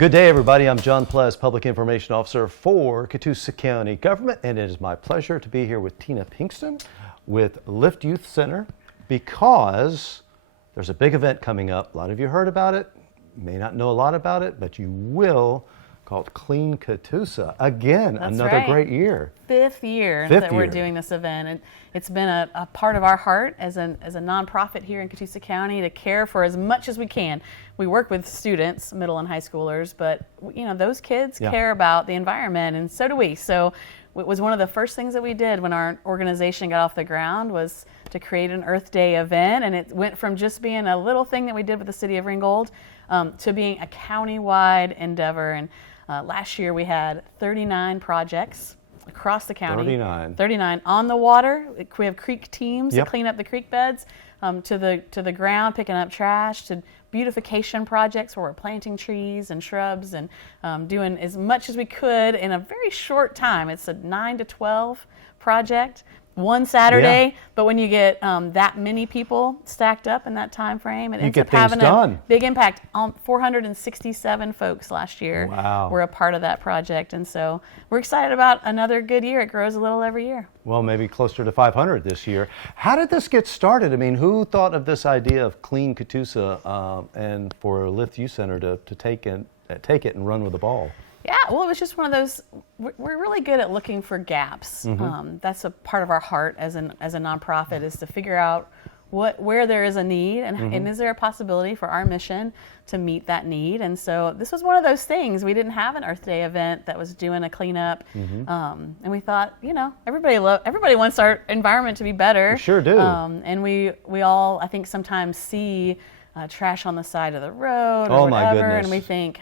Good day, everybody. I'm John Pless, Public Information Officer for Catoosa County Government, and it is my pleasure to be here with Tina Pinkston with Lift Youth Center because there's a big event coming up. A lot of you heard about it, may not know a lot about it, but you will, called Clean Catoosa. Again, That's another right. great year. Fifth year we're doing this event, and it's been a part of our heart as a nonprofit here in Catoosa County to care for as much as we can. We work with students, middle and high schoolers, but you know those kids care about the environment, and so do we. So it was one of the first things that we did when our organization got off the ground was to create an Earth Day event, and it went from just being a little thing that we did with the city of Ringgold to being a county-wide endeavor. And last year we had 39 projects across the county. 39 on the water. We have creek teams to clean up the creek beds, to the ground, picking up trash, to beautification projects where we're planting trees and shrubs and doing as much as we could in a very short time. It's a 9 to 12 project. One Saturday, but when you get that many people stacked up in that time frame, it ends up having a big impact. 467 folks last year were a part of that project, and so we're excited about another good year. It grows a little every year. Well, maybe closer to 500 this year. How did this get started? I mean, who thought of this idea of Clean Catoosa and for Lift Youth Center to take it and run with the ball? Yeah, well, it was just one of those. We're really good at looking for gaps. That's a part of our heart as a nonprofit is to figure out where there is a need and is there a possibility for our mission to meet that need. And so this was one of those things. We didn't have an Earth Day event that was doing a cleanup, and we thought, you know, everybody wants our environment to be better. We sure do. And we all, I think, sometimes see trash on the side of the road or whatever, my goodness. and we think,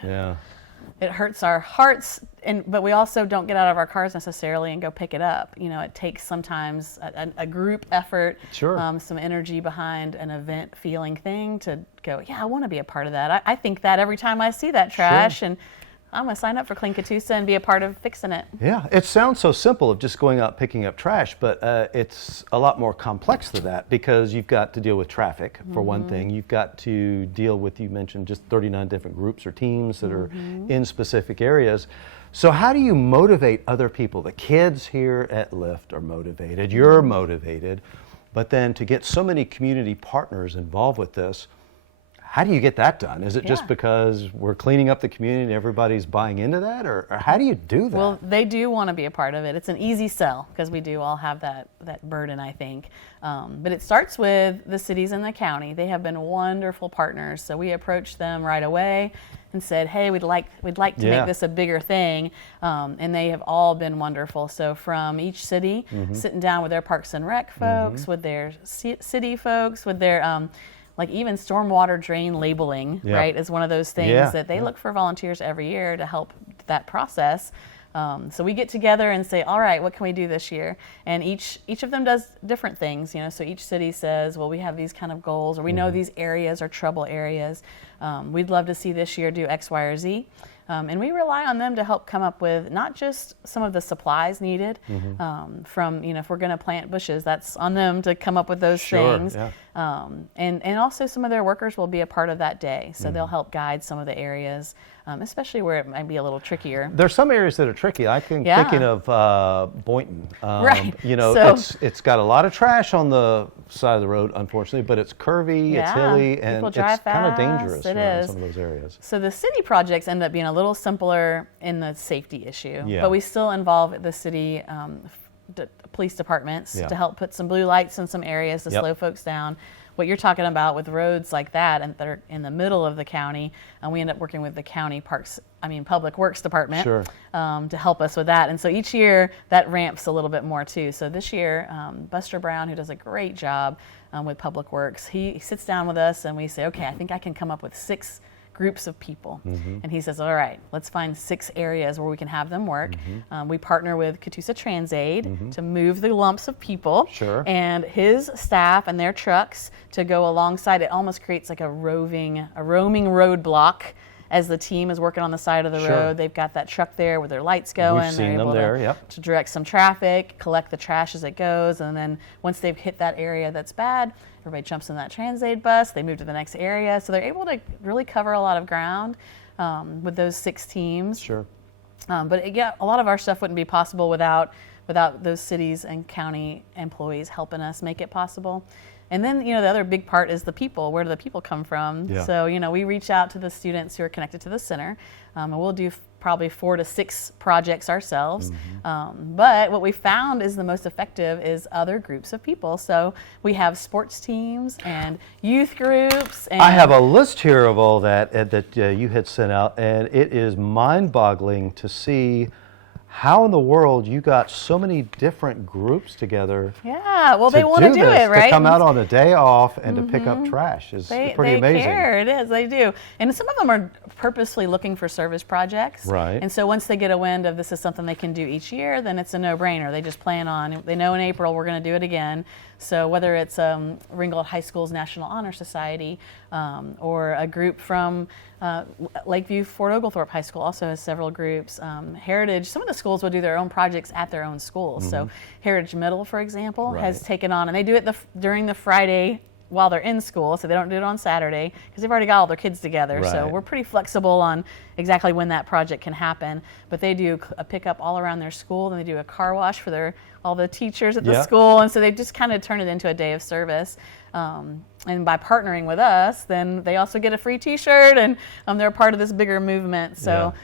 it hurts our hearts, but we also don't get out of our cars necessarily and go pick it up. You know, it takes sometimes a group effort, some energy behind an event feeling thing to go, yeah, I want to be a part of that. I think that every time I see that trash, and I'm going to sign up for Clean Catoosa and be a part of fixing it. Yeah, it sounds so simple of just going out picking up trash, but it's a lot more complex than that because you've got to deal with traffic, for one thing. You've got to deal with, you mentioned just 39 different groups or teams that are in specific areas. So how do you motivate other people? The kids here at Lift are motivated, you're motivated, but then to get so many community partners involved with this, how do you get that done? Is it just because we're cleaning up the community and everybody's buying into that? Or how do you do that? Well, they do want to be a part of it. It's an easy sell because we do all have that burden, I think. But it starts with the cities and the county. They have been wonderful partners. So we approached them right away and said, hey, we'd like to make this a bigger thing. And they have all been wonderful. So from each city, sitting down with their Parks and Rec folks, with their city folks, with their like even stormwater drain labeling, right, is one of those things that they look for volunteers every year to help that process. So we get together and say, all right, what can we do this year? And each of them does different things, you know. So each city says, well, we have these kind of goals, or we know these areas are trouble areas. We'd love to see this year do X, Y, or Z. And we rely on them to help come up with not just some of the supplies needed from, you know, if we're going to plant bushes, that's on them to come up with those things. And also some of their workers will be a part of that day. So they'll help guide some of the areas, especially where it might be a little trickier. There's some areas that are tricky. I think thinking of Boynton. You know, so, it's got a lot of trash on the side of the road, unfortunately, but it's curvy, it's hilly, and it's kind of dangerous in some of those areas. So the city projects end up being a little simpler in the safety issue, but we still involve the city police departments to help put some blue lights in some areas to slow folks down. What you're talking about with roads like that and that are in the middle of the county, and we end up working with the county Public Works Department to help us with that. And so each year that ramps a little bit more too. So this year, Buster Brown, who does a great job with Public Works, he sits down with us and we say, okay, I think I can come up with 6 groups of people. And he says, all right, let's find 6 areas where we can have them work. We partner with Catoosa Transaid to move the lumps of people and his staff and their trucks to go alongside. It almost creates like a roaming roadblock as the team is working on the side of the road. They've got that truck there with their lights going. We've seen They're able them there, to direct some traffic, collect the trash as it goes, and then once they've hit that area that's bad, everybody jumps in that Transaid bus, they move to the next area. So they're able to really cover a lot of ground. with those 6 teams. Sure. But yeah, a lot of our stuff wouldn't be possible without those cities and county employees helping us make it possible. And then, the other big part is the people. Where do the people come from? Yeah. So, we reach out to the students who are connected to the center, and we'll do probably 4 to 6 projects ourselves. But what we found is the most effective is other groups of people. So we have sports teams and youth groups. And I have a list here of all that you had sent out, and it is mind-boggling to see how in the world you got so many different groups together. Yeah, well, they want to do it, right? To come out on a day off and to pick up trash is pretty amazing. They care, it is, they do. And some of them are purposely looking for service projects. Right. And so once they get a wind of this is something they can do each year, then it's a no-brainer. They just plan on, they know in April we're going to do it again. So whether it's Ringgold High School's National Honor Society or a group from Lakeview Fort Oglethorpe High School also has several groups. Heritage, some of the schools will do their own projects at their own schools. So Heritage Middle, for example, has taken on, and they do it during the Friday while they're in school, so they don't do it on Saturday because they've already got all their kids together. Right. So we're pretty flexible on exactly when that project can happen. But they do a pickup all around their school, and they do a car wash for all the teachers at the school, and so they just kind of turn it into a day of service. And by partnering with us, then they also get a free T-shirt, and they're part of this bigger movement. So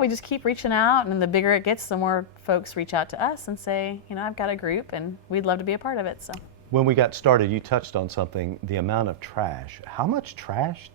we just keep reaching out, and the bigger it gets, the more folks reach out to us and say, I've got a group, and we'd love to be a part of it. So. When we got started, you touched on something, the amount of trash. How much trash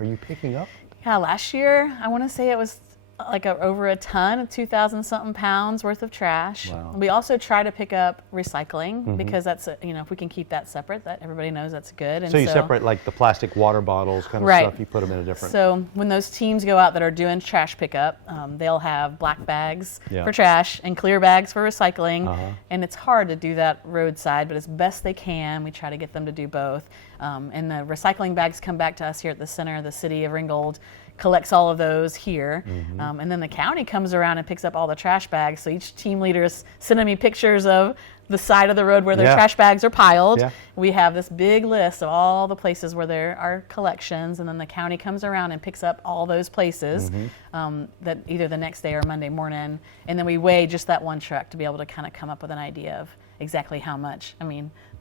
are you picking up? Yeah, last year, I want to say it was like over a ton, 2,000 something pounds worth of trash. Wow. We also try to pick up recycling because that's, if we can keep that separate, that everybody knows that's good. And so you separate like the plastic water bottles kind of stuff, you put them in a different... So when those teams go out that are doing trash pickup, they'll have black bags for trash and clear bags for recycling. And it's hard to do that roadside, but as best they can, we try to get them to do both. And the recycling bags come back to us here at the center. The city of Ringgold collects all of those here. And then the county comes around and picks up all the trash bags. So each team leader is sending me pictures of the side of the road where their trash bags are piled. We have this big list of all the places where there are collections, and then the county comes around and picks up all those places that either the next day or Monday morning. And then we weigh just that one truck to be able to kind of come up with an idea of exactly how much,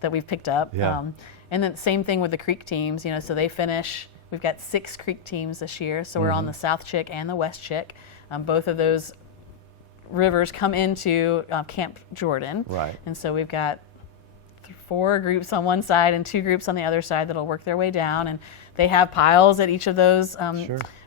that we've picked up. And then same thing with the creek teams, so they finish. We've got 6 creek teams this year, so we're on the South Chick and the West Chick. Both of those rivers come into Camp Jordan. Right. And so we've got 4 groups on one side and 2 groups on the other side that'll work their way down. And they have piles at each of those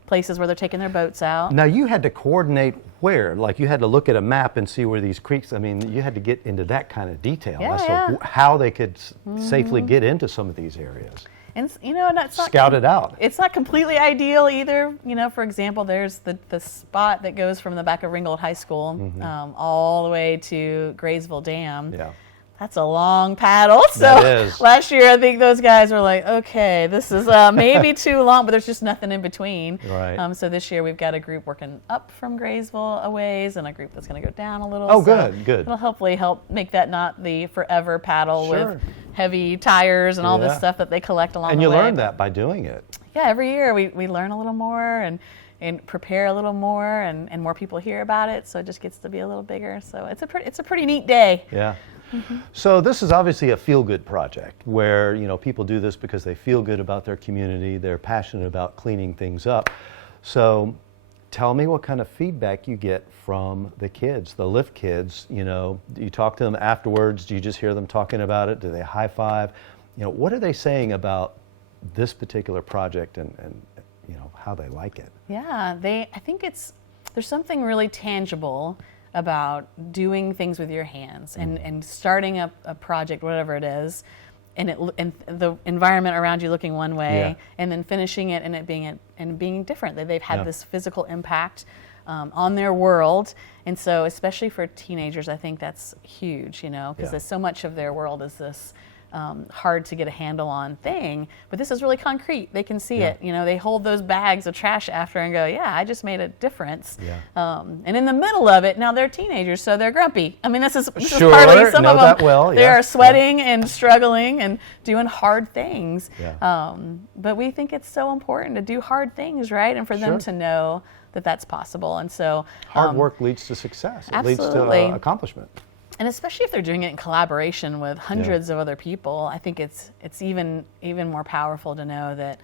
places where they're taking their boats out. Now you had to coordinate where? Like you had to look at a map and see where these creeks, you had to get into that kind of detail as to how they could safely get into some of these areas. And that's not scout it out. It's not completely ideal either. For example, there's the spot that goes from the back of Ringgold High School all the way to Graysville Dam. Yeah. That's a long paddle. So that is. Last year, I think those guys were like, okay, this is maybe too long, but there's just nothing in between. Right. So this year, we've got a group working up from Graysville a ways and a group that's going to go down a little. Oh, so good. It'll hopefully help make that not the forever paddle with heavy tires and all this stuff that they collect along the way. And you learn that by doing it. Yeah, every year we learn a little more and prepare a little more, and more people hear about it, so it just gets to be a little bigger. So it's a pretty neat day. Yeah. So this is obviously a feel-good project where people do this because they feel good about their community, they're passionate about cleaning things up. So tell me what kind of feedback you get from the kids, the Lift kids. Do you talk to them afterwards? Do you just hear them talking about it? Do they high five? What are they saying about this particular project and how they like it? Yeah, I think there's something really tangible about doing things with your hands and starting a project, whatever it is, and the environment around you looking one way, and then finishing it and it being different. That they've had this physical impact on their world, and so especially for teenagers, I think that's huge. Because so much of their world is this hard to get a handle on thing, but this is really concrete. They can see it. They hold those bags of trash after and go, yeah, I just made a difference. And in the middle of it, now they're teenagers, so they're grumpy. I mean, this is partly some of them. They are sweating and struggling and doing hard things. But we think it's so important to do hard things, right? And for them to know that that's possible. And so hard work leads to success. It leads to accomplishment. And especially if they're doing it in collaboration with hundreds of other people, I think it's even more powerful to know that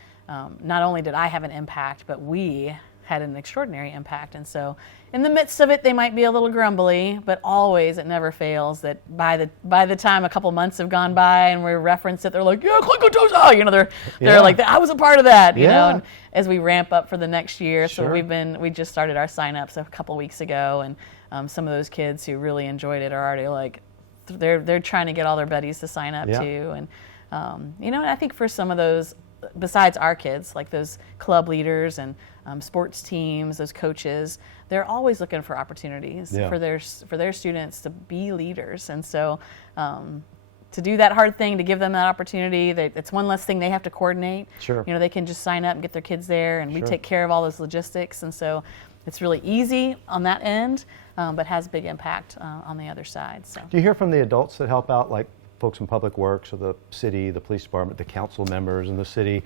not only did I have an impact, but we had an extraordinary impact. And so in the midst of it, they might be a little grumbly, but always, it never fails that by the time a couple months have gone by and we reference it, they're like, yeah, Catoosa! They're like, I was a part of that, you know, and as we ramp up for the next year. So we just started our sign-ups a couple weeks ago, and some of those kids who really enjoyed it are already like, they're trying to get all their buddies to sign up too. And, and I think for some of those, besides our kids, like those club leaders and sports teams, those coaches, they're always looking for opportunities for their students to be leaders. And so to do that hard thing, to give them that opportunity, it's one less thing they have to coordinate. They can just sign up and get their kids there, and we take care of all those logistics. And so it's really easy on that end, but has big impact on the other side. So do you hear from the adults that help out, like folks in public works or the city, the police department, the council members in the city?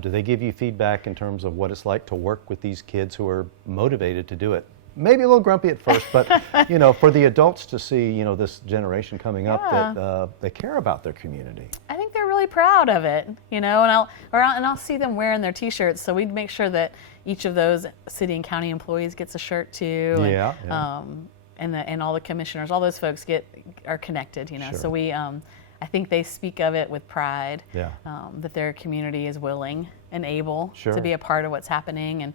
Do they give you feedback in terms of what it's like to work with these kids who are motivated to do it? Maybe a little grumpy at first, but for the adults to see this generation coming up that they care about their community. I think they're really proud of it, and I'll see them wearing their T-shirts. So we'd make sure that each of those city and county employees gets a shirt too. And all the commissioners, all those folks are connected, So we, I think they speak of it with pride, that their community is willing and able to be a part of what's happening. And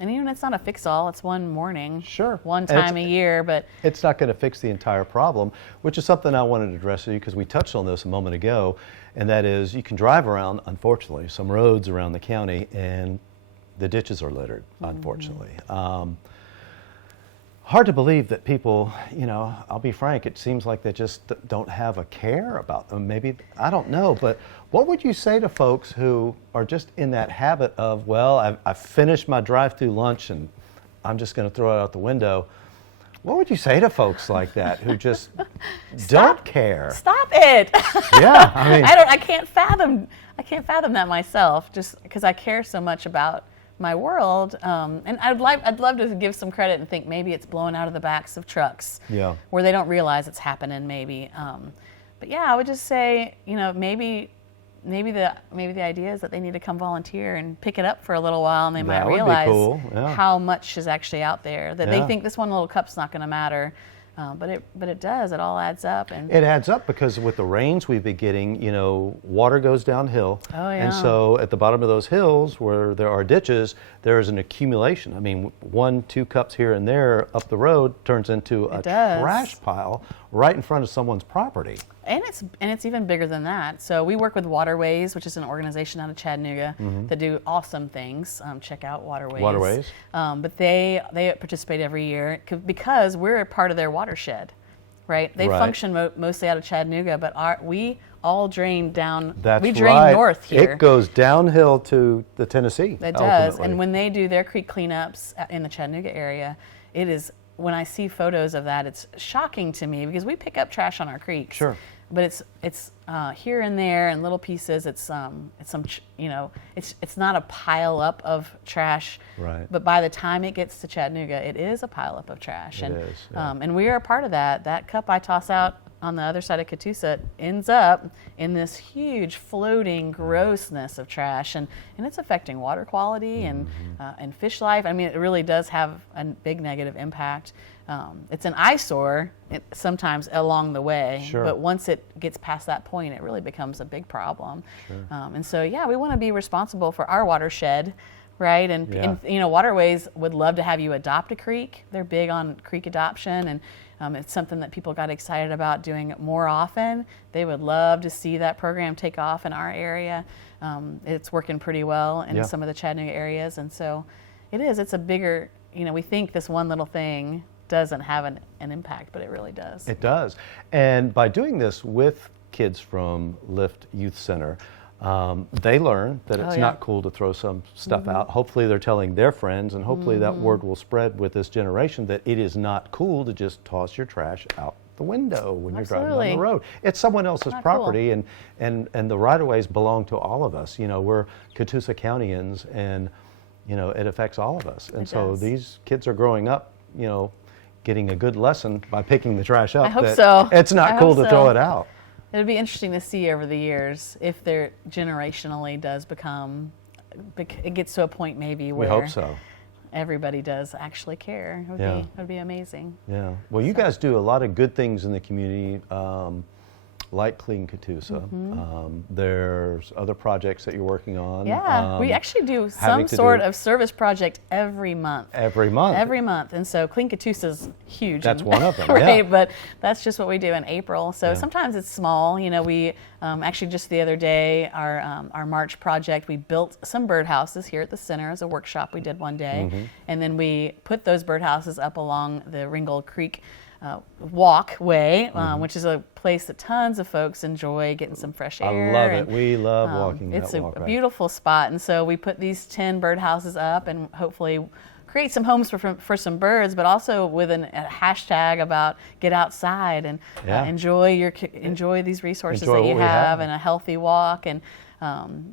even it's not a fix-all. It's one morning, one time a year, but it's not going to fix the entire problem, which is something I wanted to address with you because we touched on this a moment ago, and that is you can drive around, unfortunately, some roads around the county, and the ditches are littered, unfortunately. Hard to believe that people, I'll be frank, it seems like they just don't have a care about them. Maybe, I don't know, but what would you say to folks who are just in that habit of, well, I've finished my drive-through lunch and I'm just going to throw it out the window? What would you say to folks like that who just don't care? Stop it! I mean, I can't fathom that myself, just because I care so much about my world, and I'd love to give some credit and think maybe it's blowing out of the backs of trucks, where they don't realize it's happening, maybe. But I would just say, maybe the idea is that they need to come volunteer and pick it up for a little while, and they might realize how much is actually out there. That they think this one little cup's not going to matter. But it does. It all adds up. And it adds up because with the rains we've been getting, water goes downhill. And so at the bottom of those hills where there are ditches, there is an accumulation. I mean, 1-2 cups here and there up the road turns into a trash pile right in front of someone's property. And it's even bigger than that. So we work with Waterways, which is an organization out of Chattanooga that do awesome things. Check out Waterways. But they participate every year because we're a part of their watershed, right? They function mostly out of Chattanooga, but we all drain down. We drain north here. It goes downhill to the Tennessee. It does. And when they do their creek cleanups in the Chattanooga area, it is. When I see photos of that, it's shocking to me because we pick up trash on our creeks. But it's here and there in little pieces. It's not a pile up of trash. But by the time it gets to Chattanooga, it is a pile up of trash. It is. And we are a part of that. That cup I toss out on the other side of Catoosa ends up in this huge floating grossness of trash, and it's affecting water quality and fish life. I mean, it really does have a big negative impact. It's an eyesore sometimes along the way, but once it gets past that point, it really becomes a big problem. And so, we want to be responsible for our watershed, right? And Waterways would love to have you adopt a creek. They're big on creek adoption, and it's something that people got excited about doing more often. They would love to see that program take off in our area. It's working pretty well in some of the Chattanooga areas, and so it's a bigger, we think this one little thing doesn't have an impact, but it really does. It does. And by doing this with kids from Lift Youth Center. They learn that it's not cool to throw some stuff out. Hopefully they're telling their friends, and hopefully that word will spread with this generation that it is not cool to just toss your trash out the window when you're driving down the road. It's someone else's property, and the right-of-ways belong to all of us. You know, we're Catoosa Countyans, and you know, it affects all of us. And so these kids are growing up, you know, getting a good lesson by picking the trash up. I hope so. It's not cool to throw it out. It'd be interesting to see over the years if there generationally does become, it gets to a point maybe where we hope so. Everybody does actually care. It would be amazing. Yeah. Well, you guys do a lot of good things in the community, like Clean Catoosa. There's other projects that you're working on. Yeah, we actually do some sort of service project every month. Every month? Every month. And so Clean Catoosa's huge. That's one of them, right, but that's just what we do in April. So sometimes it's small. You know, we actually just the other day, our March project, we built some birdhouses here at the center as a workshop we did one day. And then we put those birdhouses up along the Ringgold Creek walkway, which is a place that tons of folks enjoy getting some fresh air. I love it. We love walking that It's walkway. a beautiful spot, and so we put these 10 birdhouses up and hopefully create some homes for some birds, but also with a hashtag about get outside and enjoy these resources that you have and a healthy walk, and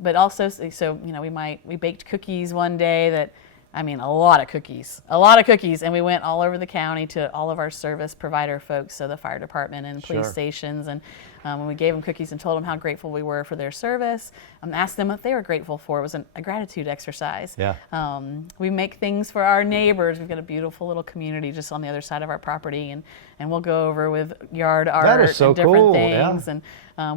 but also so you know we baked cookies one day that. I mean, a lot of cookies, and we went all over the county to all of our service provider folks, so the fire department and police stations, and when we gave them cookies and told them how grateful we were for their service, asked them what they were grateful for. It was a gratitude exercise. We make things for our neighbors. We've got a beautiful little community just on the other side of our property, and we'll go over with yard art and different things. And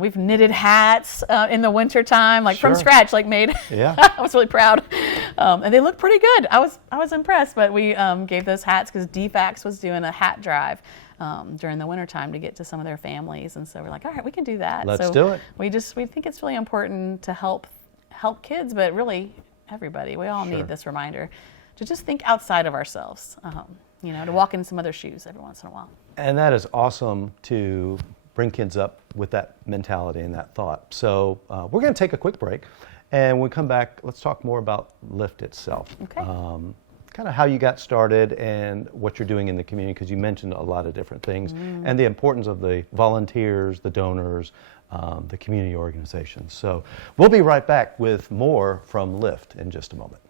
we've knitted hats in the wintertime, like from scratch, like made. I was really proud. And they look pretty good. I was impressed, but we gave those hats because DFAX was doing a hat drive during the wintertime to get to some of their families, and so we're like, all right, we can do that. Let's do it. We think it's really important to help kids, but really everybody. We all need this reminder to just think outside of ourselves. You know, to walk in some other shoes every once in a while. And that is awesome to bring kids up with that mentality and that thought. So we're going to take a quick break. And when we come back, let's talk more about Lift itself. Okay. Kind of how you got started and what you're doing in the community, because you mentioned a lot of different things, and the importance of the volunteers, the donors, the community organizations. So we'll be right back with more from Lift in just a moment.